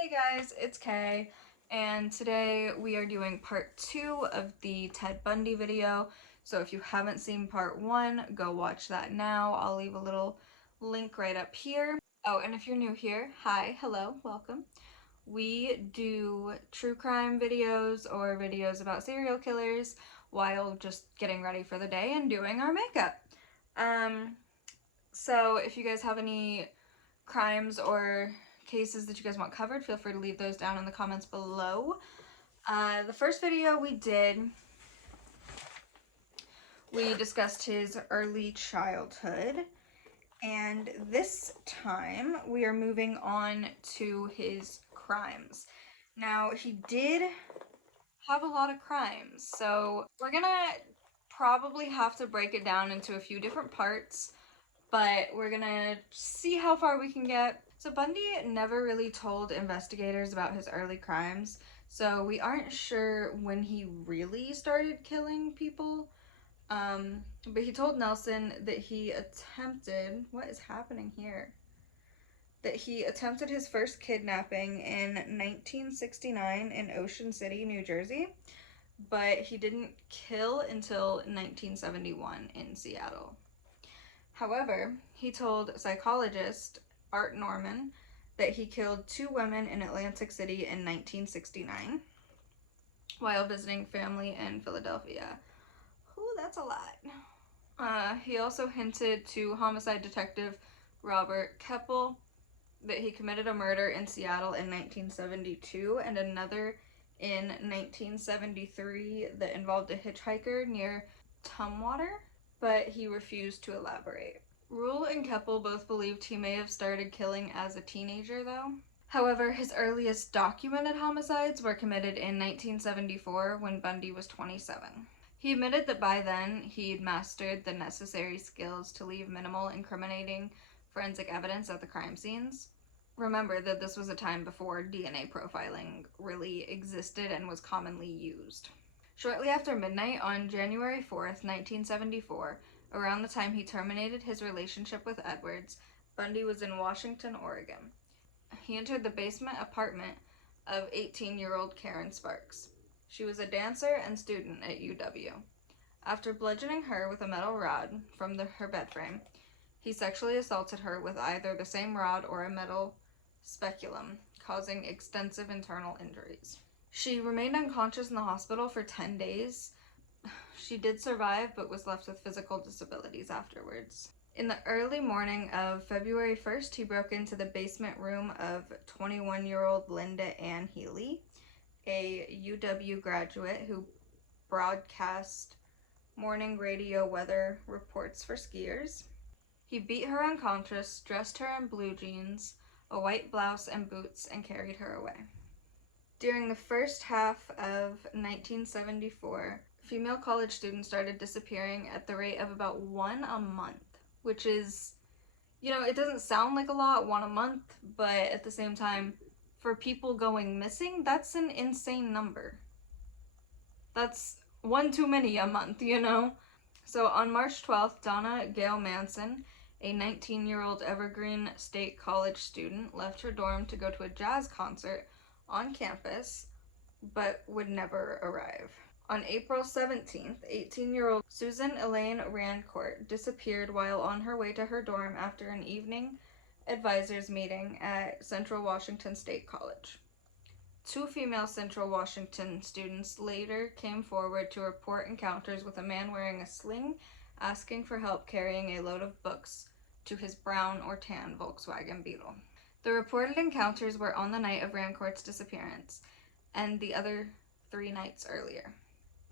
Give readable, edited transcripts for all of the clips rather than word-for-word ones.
Hey guys, it's Kay, and today we are doing part 2 of the Ted Bundy video. So if you haven't seen part 1, go watch that now. I'll leave a little link right up here. Oh, and if you're new here, hi, hello, welcome. We do true crime videos or videos about serial killers while just getting ready for the day and doing our makeup. So if you guys have any crimes or cases that you guys want covered, feel free to leave those down in the comments below. The first video we did, we discussed his early childhood, and this time we are moving on to his crimes. Now, he did have a lot of crimes, so we're gonna probably have to break it down into a few different parts, but we're gonna see how far we can get. So Bundy never really told investigators about his early crimes, so we aren't sure when he really started killing people. But he told Nelson that he attempted, what is happening here? That he attempted his first kidnapping in 1969 in Ocean City, New Jersey, but he didn't kill until 1971 in Seattle. However, he told psychologist Art Norman that he killed 2 women in Atlantic City in 1969 while visiting family in Philadelphia. Ooh, that's a lot. He also hinted to homicide detective Robert Keppel that he committed a murder in Seattle in 1972 and another in 1973 that involved a hitchhiker near Tumwater, but he refused to elaborate. Rule and Keppel both believed he may have started killing as a teenager, though. However, his earliest documented homicides were committed in 1974 when Bundy was 27. He admitted that by then he'd mastered the necessary skills to leave minimal incriminating forensic evidence at the crime scenes. Remember that this was a time before DNA profiling really existed and was commonly used. Shortly after midnight on January 4th, 1974, around the time he terminated his relationship with Edwards, Bundy was in Washington, Oregon. He entered the basement apartment of 18-year-old Karen Sparks. She was a dancer and student at UW. After bludgeoning her with a metal rod from her bed frame, he sexually assaulted her with either the same rod or a metal speculum, causing extensive internal injuries. She remained unconscious in the hospital for 10 days. She did survive, but was left with physical disabilities afterwards. In the early morning of February 1st, he broke into the basement room of 21-year-old Linda Ann Healy, a UW graduate who broadcast morning radio weather reports for skiers. He beat her unconscious, dressed her in blue jeans, a white blouse and boots, and carried her away. During the first half of 1974, female college students started disappearing at the rate of about 1 a month, which is, it doesn't sound like a lot, 1 a month, but at the same time, for people going missing, that's an insane number. That's 1 too many a month, So on March 12th, Donna Gail Manson, a 19-year-old Evergreen State College student, left her dorm to go to a jazz concert on campus, but would never arrive. On April 17th, 18-year-old Susan Elaine Rancourt disappeared while on her way to her dorm after an evening advisors meeting at Central Washington State College. 2 female Central Washington students later came forward to report encounters with a man wearing a sling, asking for help carrying a load of books to his brown or tan Volkswagen Beetle. The reported encounters were on the night of Rancourt's disappearance and the other 3 nights earlier.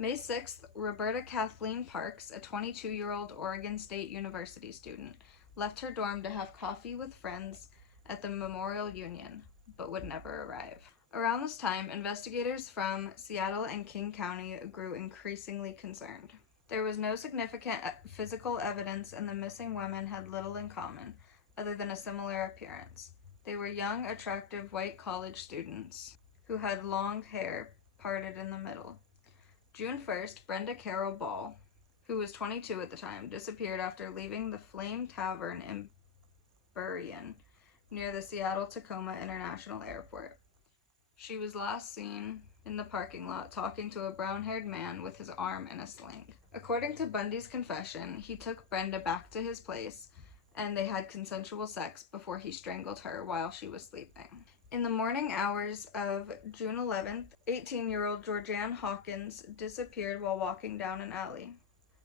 May 6th, Roberta Kathleen Parks, a 22-year-old Oregon State University student, left her dorm to have coffee with friends at the Memorial Union, but would never arrive. Around this time, investigators from Seattle and King County grew increasingly concerned. There was no significant physical evidence, and the missing women had little in common, other than a similar appearance. They were young, attractive white college students who had long hair parted in the middle. June 1st, Brenda Carol Ball, who was 22 at the time, disappeared after leaving the Flame Tavern in Burien, near the Seattle-Tacoma International Airport. She was last seen in the parking lot talking to a brown-haired man with his arm in a sling. According to Bundy's confession, he took Brenda back to his place and they had consensual sex before he strangled her while she was sleeping. In the morning hours of June 11th, 18-year-old Georgianne Hawkins disappeared while walking down an alley.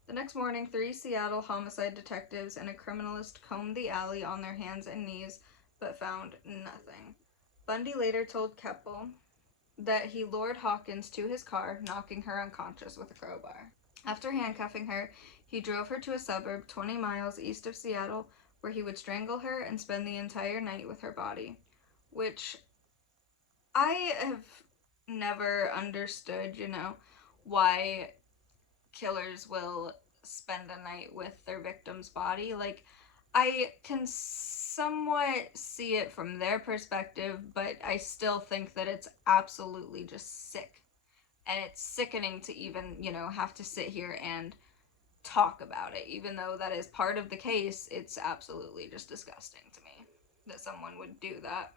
The next morning, 3 Seattle homicide detectives and a criminalist combed the alley on their hands and knees, but found nothing. Bundy later told Keppel that he lured Hawkins to his car, knocking her unconscious with a crowbar. After handcuffing her, he drove her to a suburb 20 miles east of Seattle, where he would strangle her and spend the entire night with her body, which I have never understood, why killers will spend a night with their victim's body. Like, I can somewhat see it from their perspective, but I still think that it's absolutely just sick. And it's sickening to even, have to sit here and talk about it. Even though that is part of the case, it's absolutely just disgusting to me that someone would do that.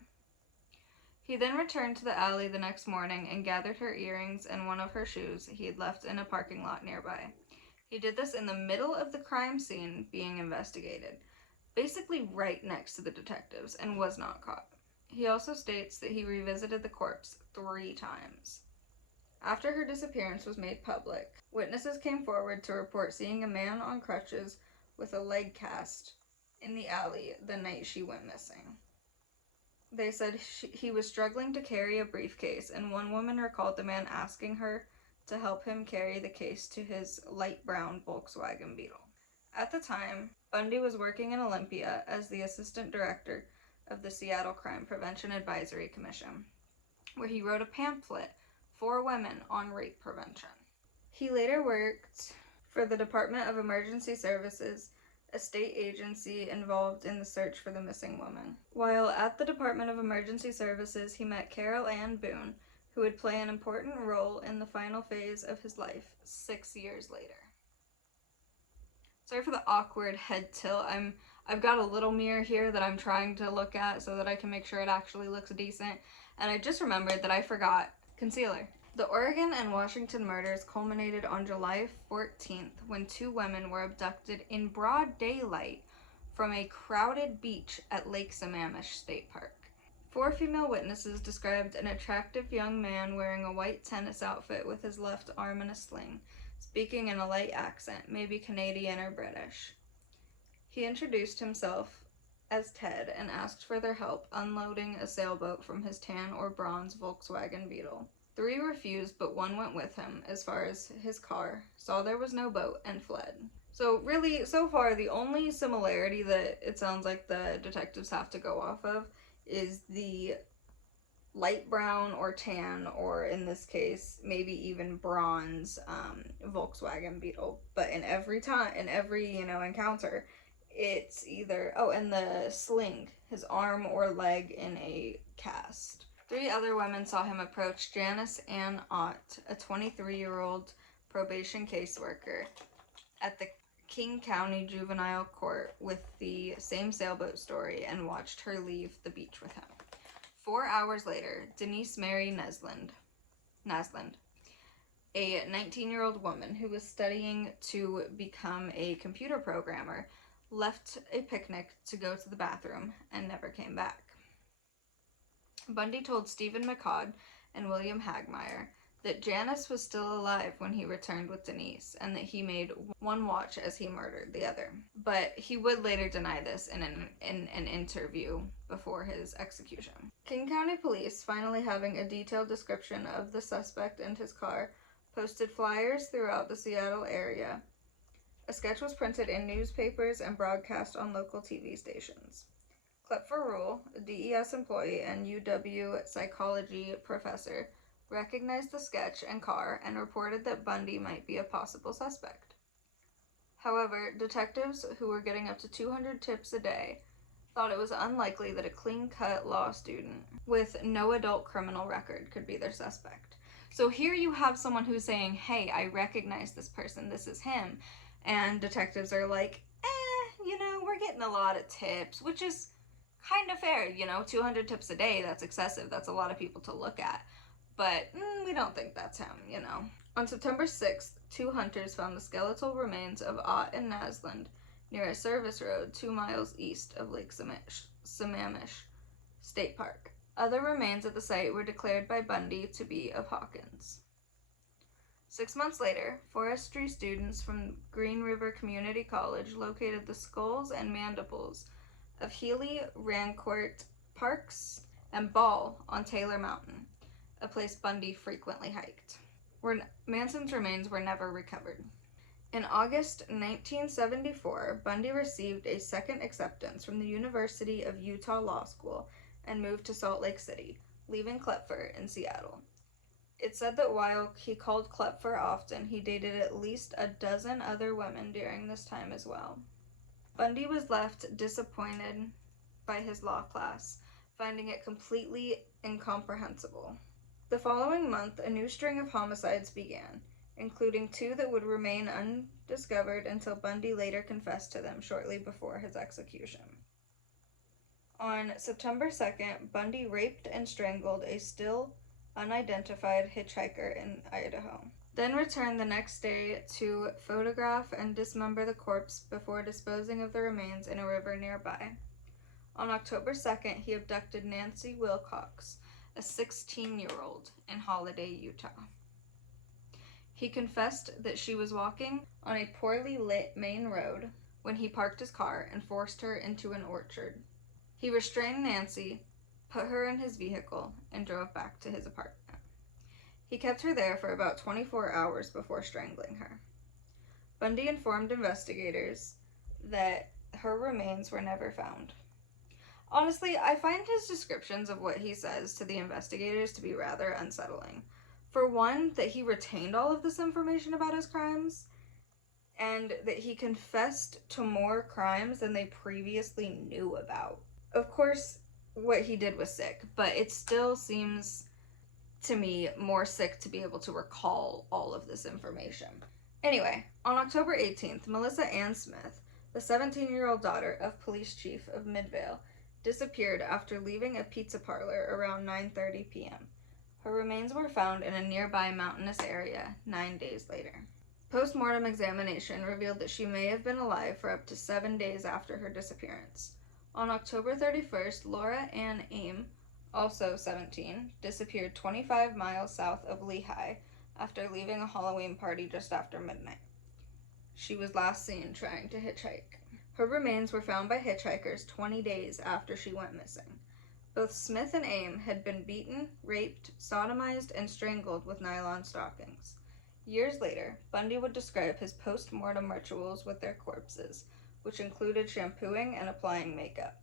He then returned to the alley the next morning and gathered her earrings and one of her shoes he had left in a parking lot nearby. He did this in the middle of the crime scene being investigated, basically right next to the detectives, and was not caught. He also states that he revisited the corpse 3 times. After her disappearance was made public, witnesses came forward to report seeing a man on crutches with a leg cast in the alley the night she went missing. They said he was struggling to carry a briefcase, and one woman recalled the man asking her to help him carry the case to his light brown Volkswagen Beetle. At the time, Bundy was working in Olympia as the assistant director of the Seattle Crime Prevention Advisory Commission, where he wrote a pamphlet for women on rape prevention. He later worked for the Department of Emergency Services, a state agency involved in the search for the missing woman. While at the Department of Emergency Services, he met Carol Ann Boone, who would play an important role in the final phase of his life 6 years later. Sorry for the awkward head tilt. I've got a little mirror here that I'm trying to look at so that I can make sure it actually looks decent, and I just remembered that I forgot concealer. The Oregon and Washington murders culminated on July 14th when 2 women were abducted in broad daylight from a crowded beach at Lake Sammamish State Park. 4 female witnesses described an attractive young man wearing a white tennis outfit with his left arm in a sling, speaking in a light accent, maybe Canadian or British. He introduced himself as Ted and asked for their help unloading a sailboat from his tan or bronze Volkswagen Beetle. 3 refused, but 1 went with him as far as his car, saw there was no boat, and fled. So really, so far, the only similarity that it sounds like the detectives have to go off of is the light brown or tan, or in this case, maybe even bronze Volkswagen Beetle. But in every encounter, it's either, and the sling, his arm or leg in a cast. 3 other women saw him approach Janice Ann Ott, a 23-year-old probation caseworker at the King County Juvenile Court with the same sailboat story, and watched her leave the beach with him. 4 hours later, Denise Mary Naslund, a 19-year-old woman who was studying to become a computer programmer, left a picnic to go to the bathroom and never came back. Bundy told Stephen McCod and William Hagmeyer that Janice was still alive when he returned with Denise, and that he made one watch as he murdered the other. But he would later deny this in an interview before his execution. King County Police, finally having a detailed description of the suspect and his car, posted flyers throughout the Seattle area. A sketch was printed in newspapers and broadcast on local TV stations. Klepfer Rule, a DES employee and UW psychology professor, recognized the sketch and car and reported that Bundy might be a possible suspect. However, detectives who were getting up to 200 tips a day thought it was unlikely that a clean-cut law student with no adult criminal record could be their suspect. So here you have someone who's saying, hey, I recognize this person, this is him, and detectives are like, we're getting a lot of tips, which is kind of fair, 200 tips a day, that's excessive. That's a lot of people to look at. But we don't think that's him. On September 6th, two hunters found the skeletal remains of Ott and Nasland near a service road 2 miles east of Lake Sammamish State Park. Other remains at the site were declared by Bundy to be of Hawkins. 6 months later, forestry students from Green River Community College located the skulls and mandibles of Healy, Rancourt, Parks, and Ball on Taylor Mountain, a place Bundy frequently hiked. Manson's remains were never recovered. In August 1974, Bundy received a second acceptance from the University of Utah Law School and moved to Salt Lake City, leaving Klepfer in Seattle. It's said that while he called Klepfer often, he dated at least a dozen other women during this time as well. Bundy was left disappointed by his law class, finding it completely incomprehensible. The following month, a new string of homicides began, including 2 that would remain undiscovered until Bundy later confessed to them shortly before his execution. On September 2nd, Bundy raped and strangled a still unidentified hitchhiker in Idaho, then returned the next day to photograph and dismember the corpse before disposing of the remains in a river nearby. On October 2nd, he abducted Nancy Wilcox, a 16-year-old, in Holiday, Utah. He confessed that she was walking on a poorly lit main road when he parked his car and forced her into an orchard. He restrained Nancy, put her in his vehicle, and drove back to his apartment. He kept her there for about 24 hours before strangling her. Bundy informed investigators that her remains were never found. Honestly, I find his descriptions of what he says to the investigators to be rather unsettling. For one, that he retained all of this information about his crimes, and that he confessed to more crimes than they previously knew about. Of course, what he did was sick, but it still seems to me more sick to be able to recall all of this information. Anyway, on October 18th, Melissa Ann Smith, the 17-year-old daughter of Police Chief of Midvale, disappeared after leaving a pizza parlor around 9:30 p.m. Her remains were found in a nearby mountainous area 9 days later. Post-mortem examination revealed that she may have been alive for up to 7 days after her disappearance. On October 31st, Laura Ann Aim, also 17, disappeared 25 miles south of Lehi after leaving a Halloween party just after midnight. She was last seen trying to hitchhike. Her remains were found by hitchhikers 20 days after she went missing. Both Smith and Aim had been beaten, raped, sodomized, and strangled with nylon stockings. Years later, Bundy would describe his post-mortem rituals with their corpses, which included shampooing and applying makeup.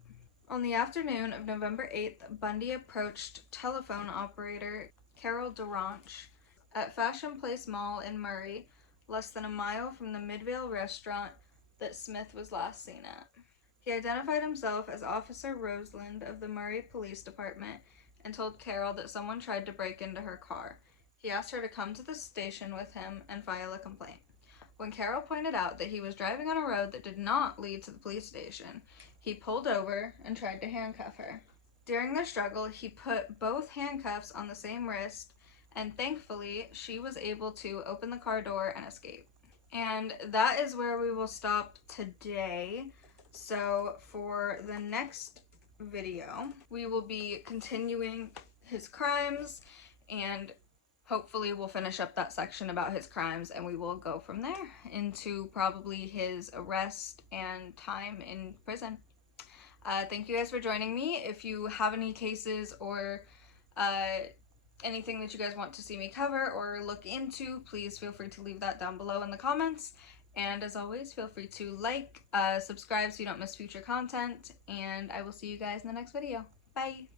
On the afternoon of November 8th, Bundy approached telephone operator Carol Duranch at Fashion Place Mall in Murray, less than a mile from the Midvale restaurant that Smith was last seen at. He identified himself as Officer Roseland of the Murray Police Department and told Carol that someone tried to break into her car. He asked her to come to the station with him and file a complaint. When Carol pointed out that he was driving on a road that did not lead to the police station, he pulled over and tried to handcuff her. During their struggle, he put both handcuffs on the same wrist, and thankfully, she was able to open the car door and escape. And that is where we will stop today. So for the next video, we will be continuing his crimes, and hopefully we'll finish up that section about his crimes, and we will go from there into probably his arrest and time in prison. Thank you guys for joining me. If you have any cases or anything that you guys want to see me cover or look into, please feel free to leave that down below in the comments. And as always, feel free to like, subscribe so you don't miss future content, and I will see you guys in the next video. Bye!